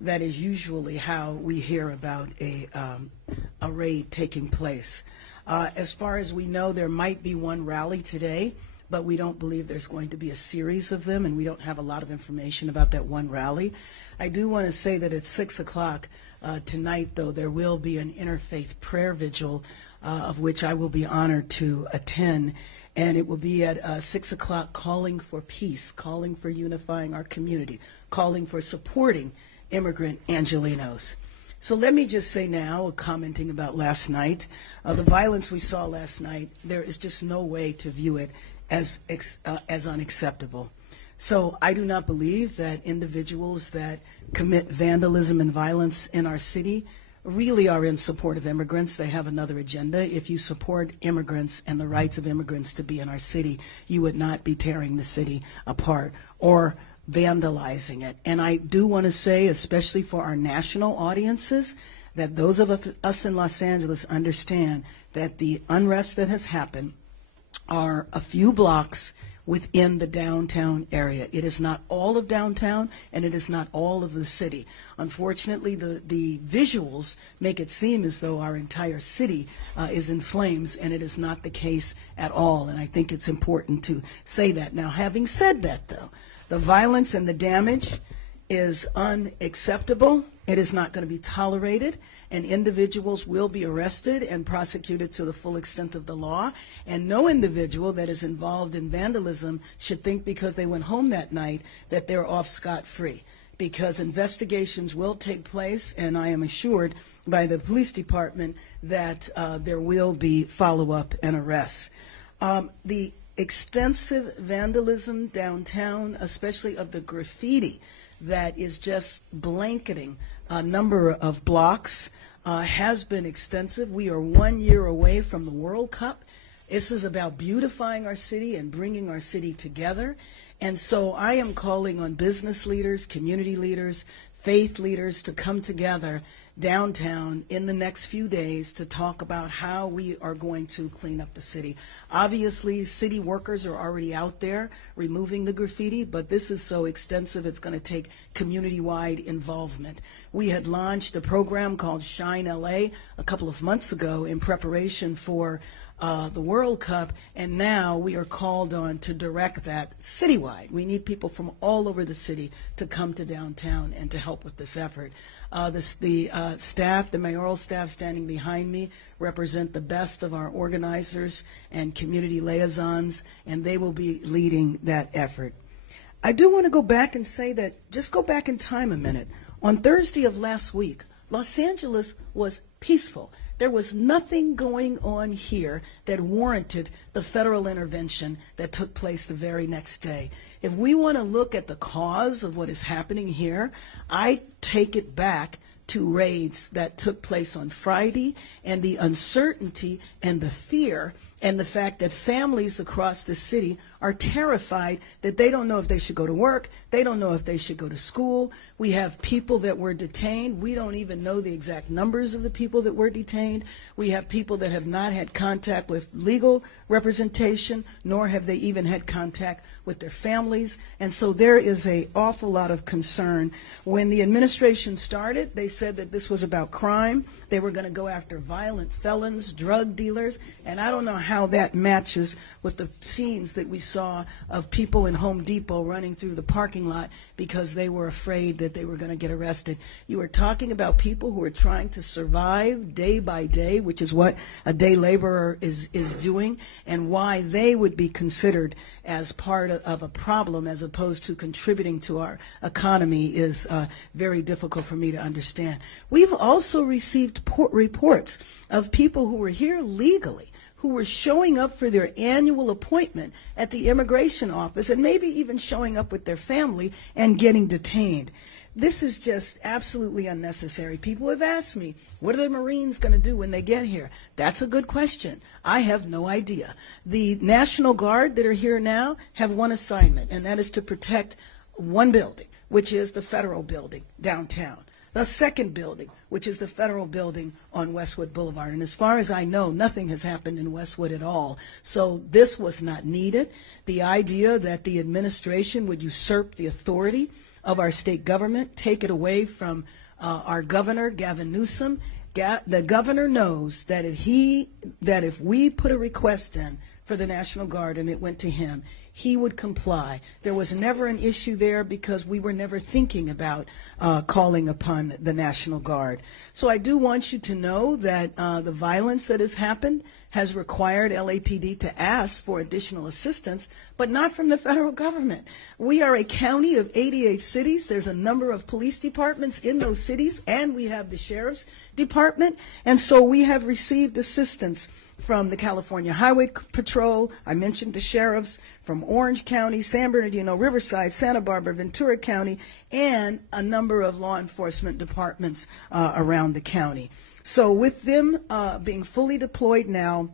that is usually how we hear about a raid taking place. As far as we know, there might be one rally today, but we don't believe there's going to be a series of them, and we don't have a lot of information about that one rally. I do want to say that at 6 o'clock tonight, though, there will be an interfaith prayer vigil of which I will be honored to attend, and it will be at 6 o'clock, calling for peace, calling for unifying our community, calling for supporting immigrant Angelenos. So let me just say now, commenting about last night, the violence we saw last night, there is just no way to view it as unacceptable. So I do not believe that individuals that commit vandalism and violence in our city really are in support of immigrants. They have another agenda. If you support immigrants and the rights of immigrants to be in our city, you would not be tearing the city apart or vandalizing it. And I do want to say, especially for our national audiences, that those of us in Los Angeles understand that the unrest that has happened are a few blocks within the downtown area. It is not all of downtown, and it is not all of the city. Unfortunately, the visuals make it seem as though our entire city is in flames, and it is not the case at all. And I think it's important to say that. Now, having said that, though, the violence and the damage is unacceptable. It is not going to be tolerated, and individuals will be arrested and prosecuted to the full extent of the law. And no individual that is involved in vandalism should think because they went home that night that they're off scot-free, because investigations will take place, and I am assured by the police department that there will be follow-up and arrests. The extensive vandalism downtown, especially of the graffiti that is just blanketing a number of blocks, has been extensive. We are 1 year away from the World Cup. This is about beautifying our city and bringing our city together. And so I am calling on business leaders, community leaders, faith leaders to come together downtown in the next few days to talk about how we are going to clean up the city. Obviously, city workers are already out there removing the graffiti, but this is so extensive it's going to take community-wide involvement. We had launched a program called Shine LA a couple of months ago in preparation for the World Cup, and now we are called on to direct that citywide. We need people from all over the city to come to downtown and to help with this effort. The staff, the mayoral staff standing behind me, represent the best of our organizers and community liaisons, and they will be leading that effort. I do want to go back and say that, just go back in time a minute. On Thursday of last week, Los Angeles was peaceful. There was nothing going on here that warranted the federal intervention that took place the very next day. If we want to look at the cause of what is happening here, I take it back to raids that took place on Friday, and the uncertainty and the fear and the fact that families across the city are terrified that they don't know if they should go to work, they don't know if they should go to school. We have people that were detained. We don't even know the exact numbers of the people that were detained. We have people that have not had contact with legal representation, nor have they even had contact with their families. And so there is an awful lot of concern. When the administration started, they said that this was about crime. They were going to go after violent felons, drug dealers, and I don't know how that matches with the scenes that we saw of people in Home Depot running through the parking lot because they were afraid that they were going to get arrested. You are talking about people who are trying to survive day by day, which is what a day laborer is doing, and why they would be considered as part of a problem as opposed to contributing to our economy is very difficult for me to understand. We've also received reports of people who were here legally, who were showing up for their annual appointment at the immigration office and maybe even showing up with their family and getting detained. This is just absolutely unnecessary. People have asked me, what are the Marines going to do when they get here? That's a good question. I have no idea. The National Guard that are here now have one assignment, and that is to protect one building, which is the federal building downtown. The second building, which is the federal building on Westwood Boulevard. And as far as I know, nothing has happened in Westwood at all. So this was not needed. The idea that the administration would usurp the authority of our state government, take it away from our governor, Gavin Newsom. The governor knows that if we put a request in for the National Guard and it went to him, he would comply. There was never an issue there because we were never thinking about calling upon the National Guard. So I do want you to know that the violence that has happened has required LAPD to ask for additional assistance, but not from the federal government. We are a county of 88 cities. There's a number of police departments in those cities, and we have the sheriff's department. And so we have received assistance from the California Highway Patrol. I mentioned the sheriffs from Orange County, San Bernardino, Riverside, Santa Barbara, Ventura County, and a number of law enforcement departments around the county. So with them being fully deployed now,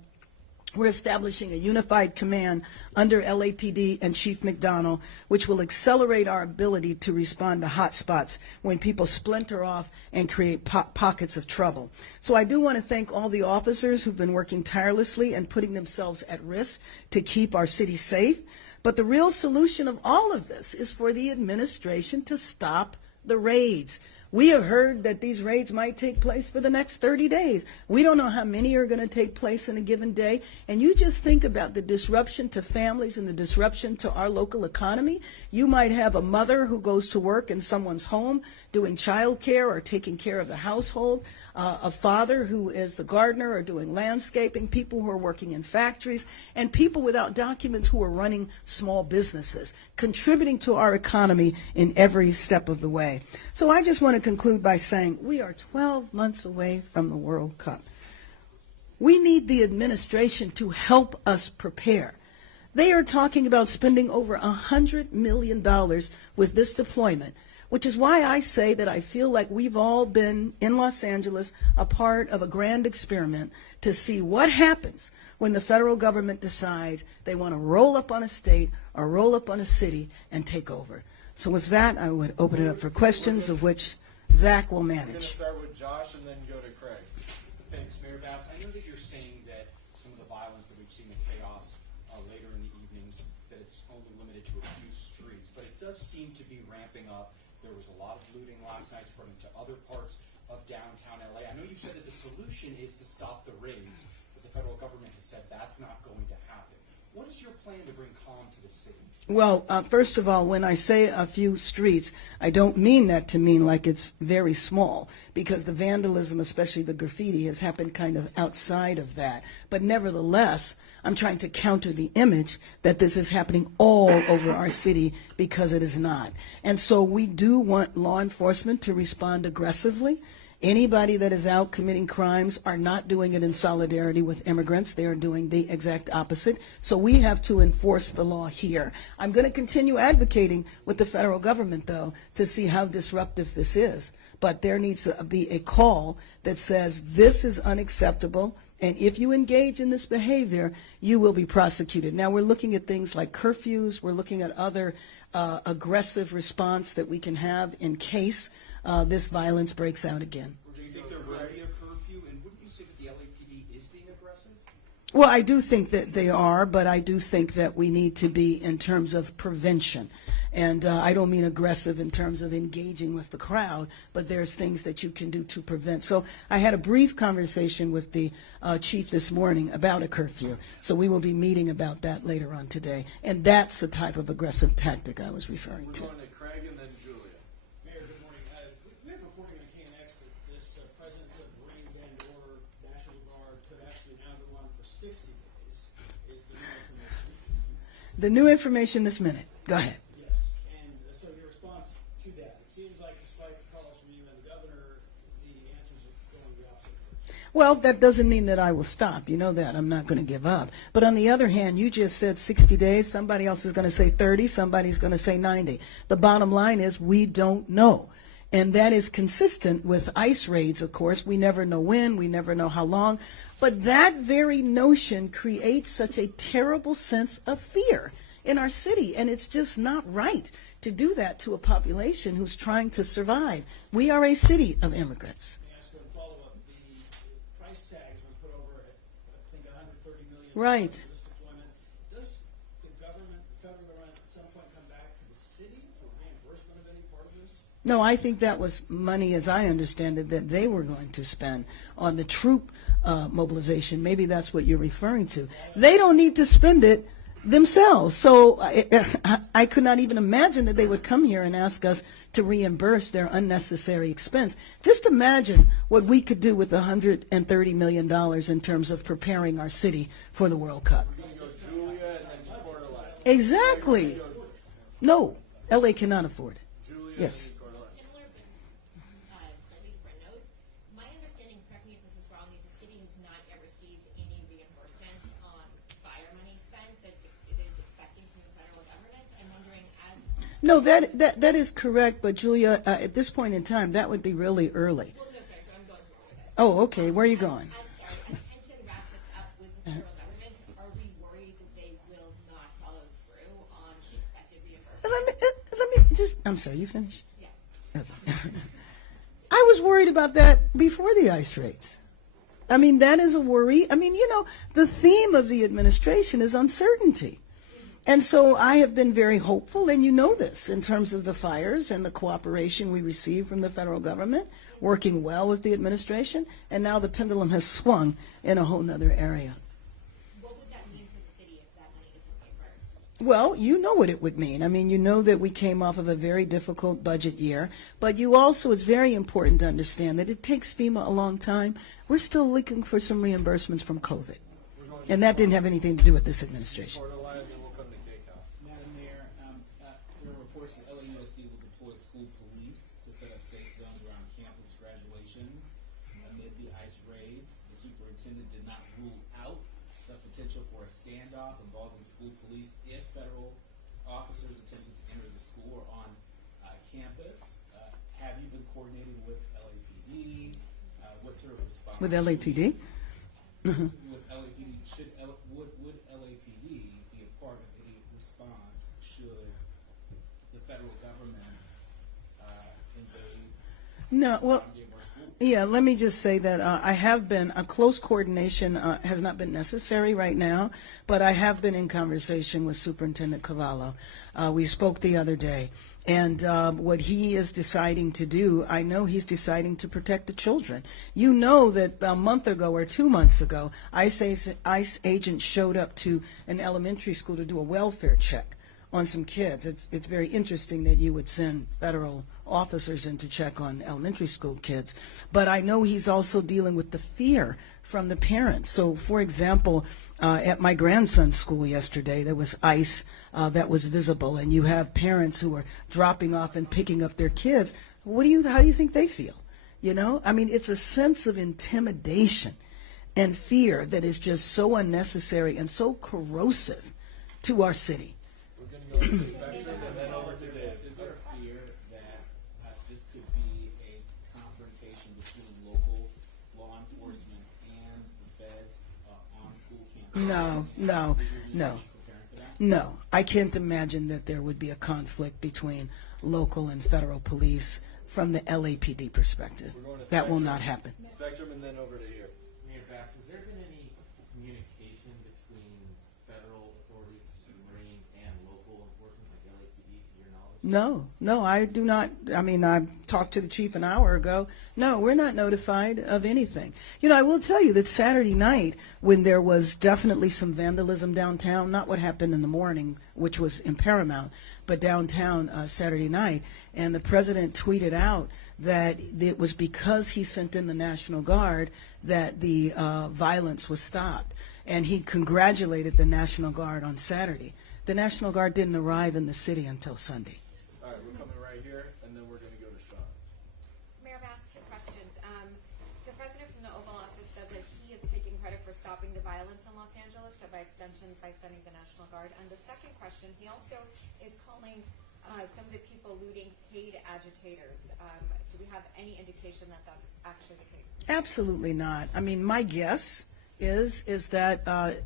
we're establishing a unified command under LAPD and Chief McDonnell, which will accelerate our ability to respond to hotspots when people splinter off and create pockets of trouble. So I do want to thank all the officers who've been working tirelessly and putting themselves at risk to keep our city safe. But the real solution of all of this is for the administration to stop the raids. We have heard that these raids might take place for the next 30 days. We don't know how many are going to take place in a given day. And you just think about the disruption to families and the disruption to our local economy. You might have a mother who goes to work in someone's home doing child care or taking care of the household, a father who is the gardener or doing landscaping, people who are working in factories, and people without documents who are running small businesses, contributing to our economy in every step of the way. So I just want to conclude by saying we are 12 months away from the World Cup. We need the administration to help us prepare. They are talking about spending over $100 million with this deployment, which is why I say that I feel like we've all been in Los Angeles a part of a grand experiment to see what happens when the federal government decides they want to roll up on a state or roll up on a city and take over. So with that, I would open it up for questions, of which Zach will manage. We're going to start with Josh and then go to Craig. Thanks, Mayor Bass. I know that you're saying that some of the violence that we've seen, the chaos later in the evenings, that it's only limited to a few streets, but it does seem to be ramping up. There was a lot of looting last night spreading to other parts of downtown LA. I know you said that the solution is to stop the raids, but the federal government has said that's not going to happen. What is your plan to bring calm to the city? Well, first of all, when I say a few streets, I don't mean that to mean like it's very small, because the vandalism, especially the graffiti, has happened kind of outside of that. But nevertheless, I'm trying to counter the image that this is happening all over our city, because it is not. And so we do want law enforcement to respond aggressively. Anybody that is out committing crimes are not doing it in solidarity with immigrants. They are doing the exact opposite. So we have to enforce the law here. I'm going to continue advocating with the federal government, though, to see how disruptive this is. But there needs to be a call that says this is unacceptable, and if you engage in this behavior, you will be prosecuted. Now, we're looking at things like curfews. We're looking at other aggressive response that we can have in case this violence breaks out again. Do you think there will be a curfew, and wouldn't you say that the LAPD is being aggressive? Well, I do think that they are, but I do think that we need to be in terms of prevention. And I don't mean aggressive in terms of engaging with the crowd, but there's things that you can do to prevent. So I had a brief conversation with the chief this morning about a curfew. So we will be meeting about that later on today. And that's the type of aggressive tactic I was referring to. We're going to Craig and then Julia. Mayor, good morning. We have reporting on KNX that this President's Marines and or National Guard could actually now go on for 60 days. Is the new information? The new information this minute. Go ahead. Yes. And so your response to that, it seems like despite the calls from you and the governor, the answers are going the opposite direction. Well, that doesn't mean that I will stop. You know that. I'm not going to give up. But on the other hand, you just said 60 days. Somebody else is going to say 30. Somebody's going to say 90. The bottom line is we don't know. And that is consistent with ICE raids, of course. We never know when. We never know how long. But that very notion creates such a terrible sense of fear in our city. And it's just not right to do that to a population who's trying to survive. We are a city of immigrants. Let me ask one follow-up. The price tags were put over at, I think, $130 million Right. for this deployment. Does the government, the federal government, at some point come back to the city for reimbursement of any part of No, I think that was money, as I understand it, that they were going to spend on the troop mobilization. Maybe that's what you're referring to. They don't need to spend it themselves. So I could not even imagine that they would come here and ask us to reimburse their unnecessary expense. Just imagine what we could do with $130 million in terms of preparing our city for the World Cup. Exactly. No, LA cannot afford it. Yes. Similar but slightly different note. My understanding, correct me if this is wrong, is the city has not yet received any reimbursements on fire money spent that it is expecting from the federal government. I'm wondering, as No, that is correct, but Julia, at this point in time, that would be really early. well, no, sorry, so I'm going through with this. Oh, okay. Where are you going? As tension wraps up with the federal government, are we worried that they will not follow through on the expected reimbursement? Let me just, I'm sorry, you finished? Yeah. Okay. I was worried about that before the ICE raids. I mean, that is a worry. I mean, the theme of the administration is uncertainty. And so I have been very hopeful, and you know this, in terms of the fires and the cooperation we receive from the federal government, working well with the administration, and now the pendulum has swung in a whole nother area. What would that mean for the city if that money isn't reimbursed? Well, you know what it would mean. I mean, you know that we came off of a very difficult budget year, but you also, it's very important to understand that it takes FEMA a long time. We're still looking for some reimbursements from COVID, and that didn't have anything to do with this administration. Madam Mayor, there are reports that LAUSD will deploy school police to set up safe zones around campus graduations amid the ICE raids. The superintendent did not rule out the potential for a standoff involving school police if federal officers attempted to enter the school or on campus. Have you been coordinating with LAPD? What sort of response? With LAPD? With LAPD, would LAPD be a part of any response should the federal government invade No, well, sovereignty of our schools? yeah, let me just say that I have been, a close coordination has not been necessary right now, but I have been in conversation with Superintendent Cavallo. We spoke the other day, and what he is deciding to do, I know he's deciding to protect the children. You know that a month ago or 2 months ago, ICE agents showed up to an elementary school to do a welfare check on some kids. It's very interesting that you would send federal officers in to check on elementary school kids. But I know he's also dealing with the fear from the parents. So, for example, at my grandson's school yesterday, there was ICE that was visible, and you have parents who are dropping off and picking up their kids. How do you think they feel? I mean, it's a sense of intimidation and fear that is just so unnecessary and so corrosive to our city. Is there a fear that this could be a confrontation between local law enforcement and the feds on school campuses? No. I can't imagine that there would be a conflict between local and federal police from the LAPD perspective. That will not happen. Spectrum and then over to here. Mayor Bass, has there been any communication between federal authorities such as the Marines and local enforcement like LAPD to your knowledge? No, I do not. I mean, I talked to the chief an hour ago. No, we're not notified of anything. I will tell you that Saturday night, when there was definitely some vandalism downtown, not what happened in the morning, which was in Paramount, but downtown Saturday night, and the president tweeted out that it was because he sent in the National Guard that the violence was stopped. And he congratulated the National Guard on Saturday. The National Guard didn't arrive in the city until Sunday. All right, we're coming right here, and then we're going to go to Sean. Mayor Bass, 2 questions. The president from the Oval Office said that he is taking credit for stopping the violence in Los Angeles, so by extension, by sending the National Guard. And the second question, he also is calling some of the people looting paid agitators. Do we have any indication that that's actually the case? Absolutely not. I mean, my guess is that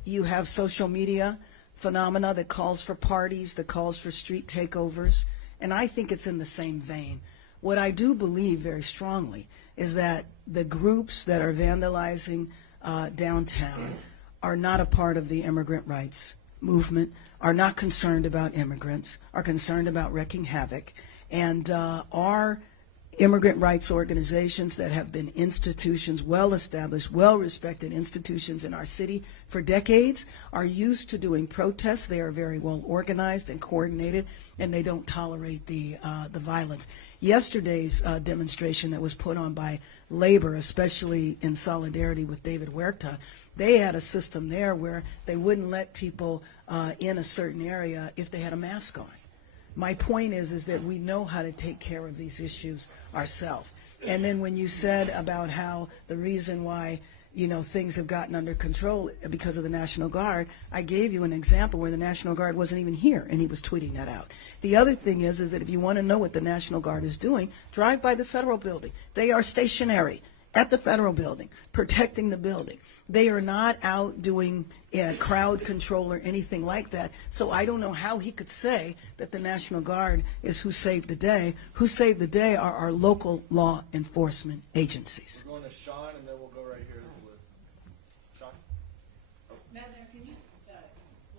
you have social media phenomena that calls for parties, that calls for street takeovers, and I think it's in the same vein. What I do believe very strongly is that the groups that are vandalizing downtown are not a part of the immigrant rights movement, are not concerned about immigrants, are concerned about wreaking havoc, and are immigrant rights organizations that have been institutions, well-established, well-respected institutions in our city for decades, are used to doing protests. They are very well organized and coordinated, and they don't tolerate the violence. Yesterday's demonstration that was put on by labor, especially in solidarity with David Huerta, they had a system there where they wouldn't let people in a certain area if they had a mask on. My point is that we know how to take care of these issues ourselves. And then when you said about how the reason why, things have gotten under control because of the National Guard, I gave you an example where the National Guard wasn't even here, and he was tweeting that out. The other thing is that if you want to know what the National Guard is doing, drive by the Federal Building. They are stationary at the Federal Building, protecting the building. They are not out doing crowd control or anything like that. So I don't know how he could say that the National Guard is who saved the day. Who saved the day are our local law enforcement agencies. We're going to Sean, and then we'll go right here to Blue. Sean? Madam Mayor, can you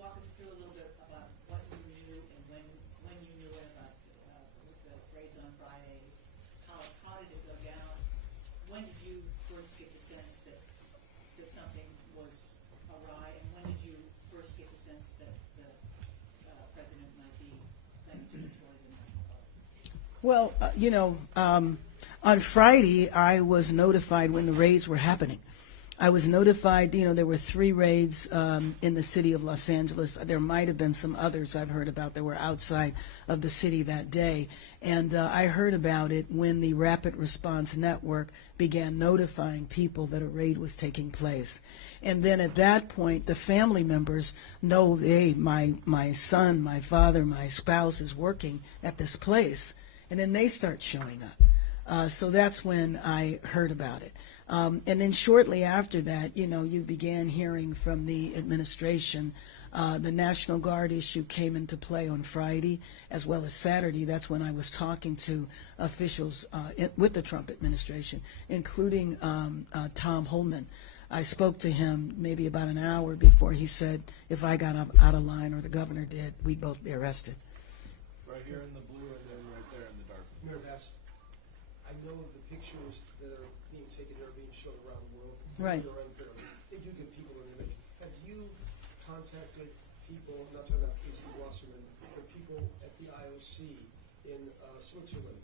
walk us through a little bit about what you knew and when you knew it about with the raids on Friday? How did it go down? When did you first get the sense that something was awry, and when did you first get the sense that the president might be planning to deploy the National Guard? Well, on Friday, I was notified when the raids were happening. I was notified, there were 3 raids in the city of Los Angeles. There might have been some others I've heard about that were outside of the city that day. And I heard about it when the Rapid Response Network began notifying people that a raid was taking place. And then at that point, the family members know, hey, my son, my father, my spouse is working at this place. And then they start showing up. So that's when I heard about it. And then shortly after that, you began hearing from the administration. The National Guard issue came into play on Friday as well as Saturday. That's when I was talking to officials with the Trump administration, including Tom Holman. I spoke to him maybe about an hour before he said if I got out of line or the governor did, we'd both be arrested. Right here in the blue, and then right there in the dark. Mayor Bass, I know the pictures that are being taken that are being shown around the world. Right. They're unfair. They do give people an image. Have you contacted people, I'm not talking about Casey Wasserman, but people at the IOC in Switzerland,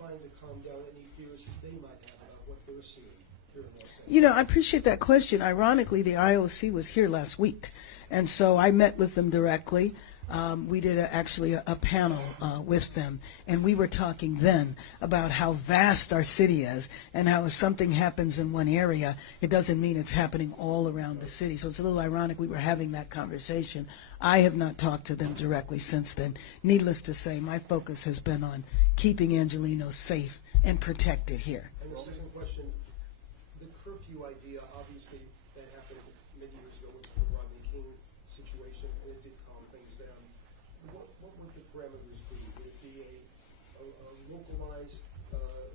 trying to calm down any fears that they might have about what they're seeing here in Los Angeles? I appreciate that question. Ironically, the IOC was here last week, and so I met with them directly. We did actually a panel with them, and we were talking then about how vast our city is and how if something happens in one area, it doesn't mean it's happening all around the city. So it's a little ironic we were having that conversation. I have not talked to them directly since then. Needless to say, my focus has been on keeping Angelenos safe and protected here. And the second question, the curfew idea, obviously, that happened many years ago with the Rodney King situation, and it did calm things down. What would the parameters be? Would it be a localized,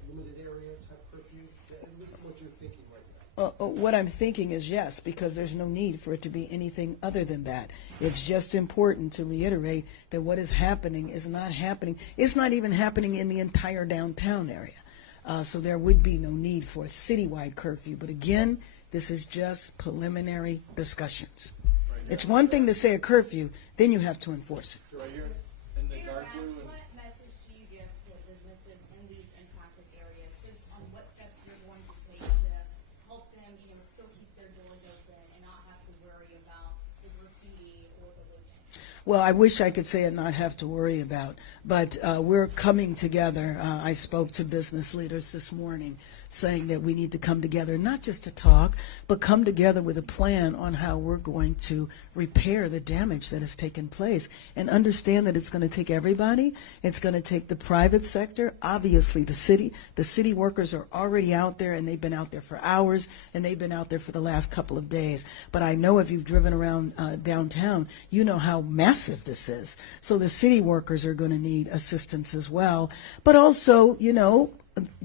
limited area type curfew? At least what you're thinking right now. What I'm thinking is yes, because there's no need for it to be anything other than that. It's just important to reiterate that what is happening is not happening. It's not even happening in the entire downtown area. So there would be no need for a citywide curfew. But again, this is just preliminary discussions. It's one thing to say a curfew, then you have to enforce it. Right here in the Mayor dark Bass, blue. what message do you give to businesses in these impacted areas, just on what steps you're going to take to help them, still keep their doors open and not have to worry about the graffiti or the looting? Well, I wish I could say and not have to worry about, but we're coming together. I spoke to business leaders this morning saying that we need to come together, not just to talk, but come together with a plan on how we're going to repair the damage that has taken place and understand that it's going to take everybody. It's going to take the private sector, obviously the city. The city workers are already out there, and they've been out there for hours, and they've been out there for the last couple of days. But I know if you've driven around downtown, you know how massive this is. So the city workers are going to need assistance as well, but also,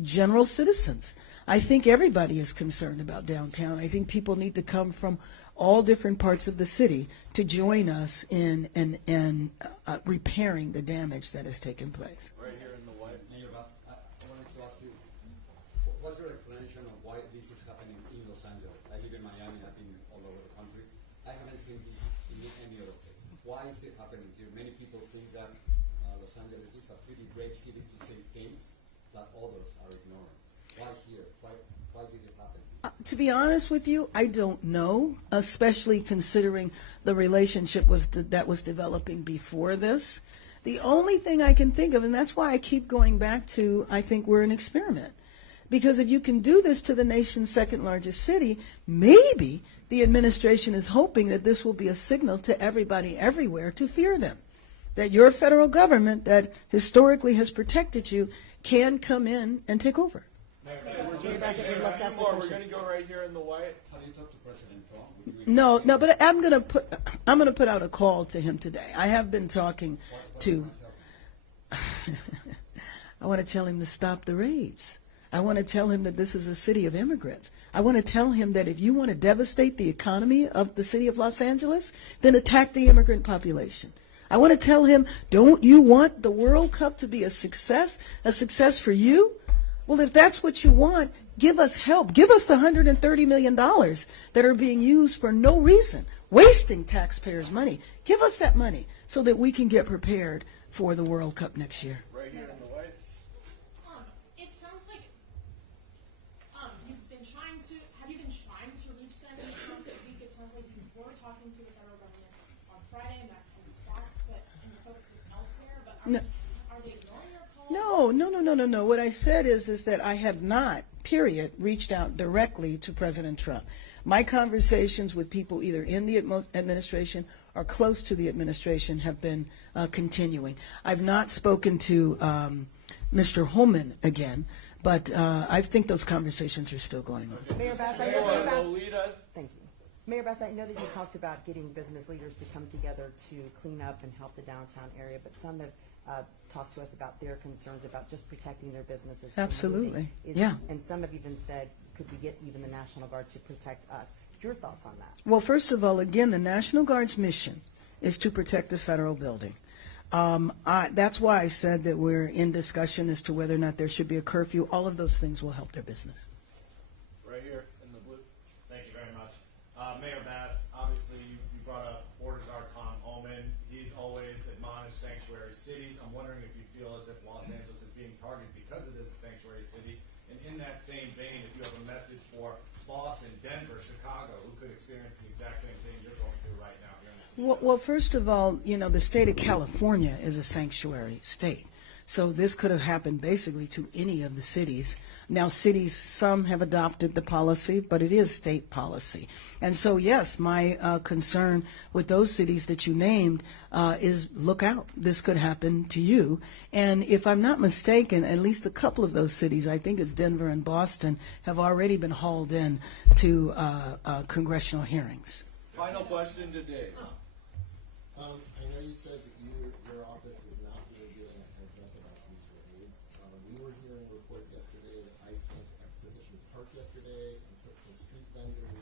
general citizens. I think everybody is concerned about downtown. I think people need to come from all different parts of the city to join us in repairing the damage that has taken place. Right here in the white. Mayor Bass, I wanted to ask you explanation of why this is happening in Los Angeles. I live in Miami, I've been all over the country. I haven't seen this in any other place. Why is it happening here? Many people think that Los Angeles is a pretty brave city to say things that others are ignoring. Why here? Why did it happen? To be honest with you, I don't know, especially considering the relationship that was developing before this. The only thing I can think of, and that's why I keep going back to, I think we're an experiment. Because if you can do this to the nation's second largest city, maybe the administration is hoping that this will be a signal to everybody everywhere to fear them. That your federal government that historically has protected you can come in and take over. We're going to go right here in the white. Have you talked to President Trump? No, but I'm gonna put out a call to him today. I have been talking to. I want to tell him to stop the raids. I want to tell him that this is a city of immigrants. I want to tell him that if you want to devastate the economy of the city of Los Angeles, then attack the immigrant population. I want to tell him, don't you want the World Cup to be a success for you? Well, if that's what you want, give us help. Give us the $130 million that are being used for no reason, wasting taxpayers' money. Give us that money so that we can get prepared for the World Cup next year. Right here in the white. It sounds like have you been trying to reach them in the past week? It sounds like you were talking to the federal government on Friday and that kind of stopped, but and the focus is elsewhere. But are they ignoring your calls? No. What I said is that I have not, period, reached out directly to President Trump. My conversations with people either in the administration or close to the administration have been continuing. I've not spoken to Mr. Holman again, but I think those conversations are still going on. Mayor Bass, Thank thank you. Mayor Bass, I know that you talked about getting business leaders to come together to clean up and help the downtown area, but some have talked to us about their concerns about just protecting their businesses. Absolutely, yeah. And some have even said, could we get even the National Guard to protect us? Your thoughts on that? Well, first of all, again, the National Guard's mission is to protect the federal building. That's why I said that we're in discussion as to whether or not there should be a curfew. All of those things will help their business. Right here in the blue. Thank you very much. Mayor Bass, obviously you brought up Board Czar Tom Homan. He's always admonished sanctuary cities. I'm wondering if you feel as if Los Angeles is being targeted because it is a sanctuary city. And in that same vein, if you have a message for Boston, Denver, Chicago, who could experience the exact same thing you're going through right now here in the city. Well, first of all, the state of California is a sanctuary state. So this could have happened basically to any of the cities. Now, cities, some have adopted the policy, but it is state policy. And so, yes, my concern with those cities that you named is look out. This could happen to you. And if I'm not mistaken, at least a couple of those cities, I think it's Denver and Boston, have already been hauled in to congressional hearings. Final question to Dave. I know you said that your office is not really giving a heads up about these raids. We were hearing a report yesterday that ICE went to Exposition Park yesterday and took some street vendors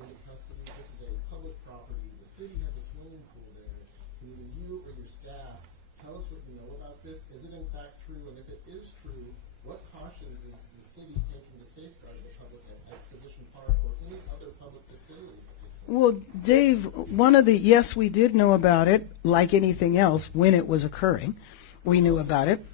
into custody. This is a public property. The city has a swimming pool there. Can either you or your staff tell us what you know about this? Is it in fact true? And if it is true, what cautions is the city taking to safeguard the public at Exposition Park or any other public facility? Well, Dave, yes, we did know about it, like anything else, when it was occurring. We knew about it.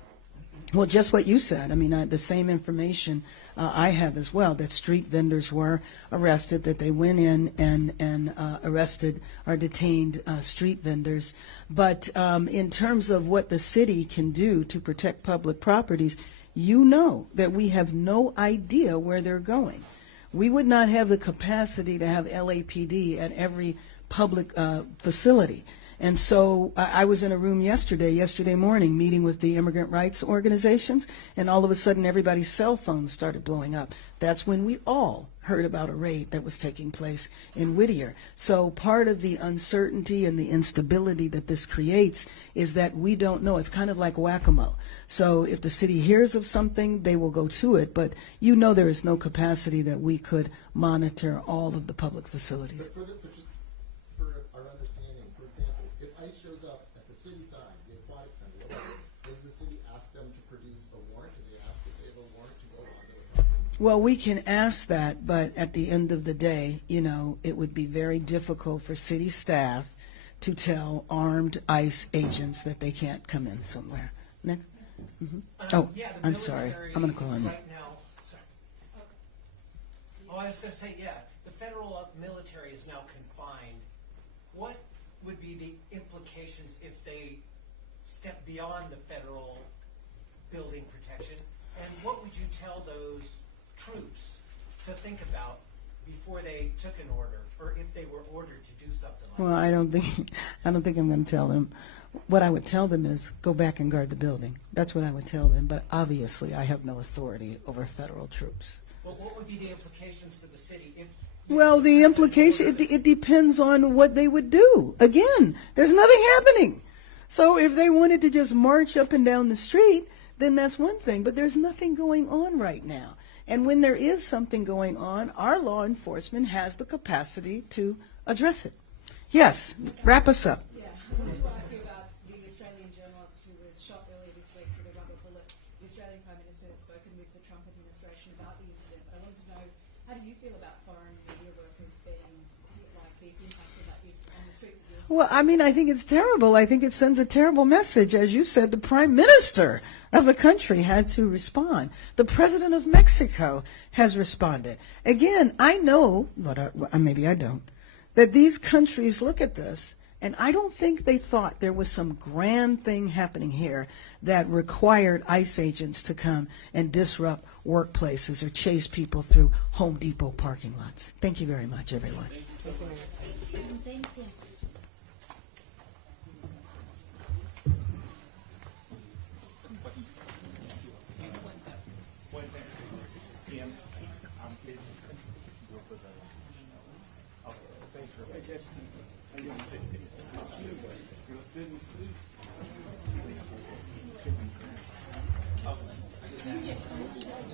Well, just what you said. I mean, the same information I have as well, that street vendors were arrested, that they went in and arrested or detained street vendors. But in terms of what the city can do to protect public properties, you know that we have no idea where they're going. We would not have the capacity to have LAPD at every public facility. And so I was in a room yesterday morning, meeting with the immigrant rights organizations, and all of a sudden everybody's cell phones started blowing up. That's when we all heard about a raid that was taking place in Whittier. So part of the uncertainty and the instability that this creates is that we don't know. It's kind of like whack-a-mole. So if the city hears of something, they will go to it, but there is no capacity that we could monitor all of the public facilities. But just for our understanding, for example, if ICE shows up at the city side, the aquatic center, whatever, does the city ask them to produce a warrant? Do they ask if they have a warrant to go onto the property? Well, we can ask that, but at the end of the day, it would be very difficult for city staff to tell armed ICE agents that they can't come in somewhere. Nick? Oh, Yeah, the I'm sorry. military I'm going to call on you. right now. Sorry. Oh, I was going to say, yeah, the federal military is now confined. What would be the implications if they step beyond the federal building protection? And what would you tell those troops to think about before they took an order, or if they were ordered to do something like Well, I don't think I'm going to tell them. What I would tell them is go back and guard the building. That's what I would tell them. But obviously, I have no authority over federal troops. Well, what would be the implications for the city if? Well, the implication, it depends on what they would do. Again, there's nothing happening. So if they wanted to just march up and down the street, then that's one thing. But there's nothing going on right now. And when there is something going on, our law enforcement has the capacity to address it. Yes, wrap us up. Yeah, I wanted to ask you about the Australian journalist who was shot earlier this week with a rubber bullet. The Australian Prime Minister has spoken with the Trump administration about the incident. I wanted to know, how do you feel about foreign media workers being like this, impacted like this on the streets of your Well, I mean, I think it's terrible. I think it sends a terrible message. As you said, the Prime Minister of the country had to respond. The President of Mexico has responded. Again, I know, but maybe I don't, that these countries look at this, and I don't think they thought there was some grand thing happening here that required ICE agents to come and disrupt workplaces or chase people through Home Depot parking lots. Thank you very much, everyone. Thank you. Okay.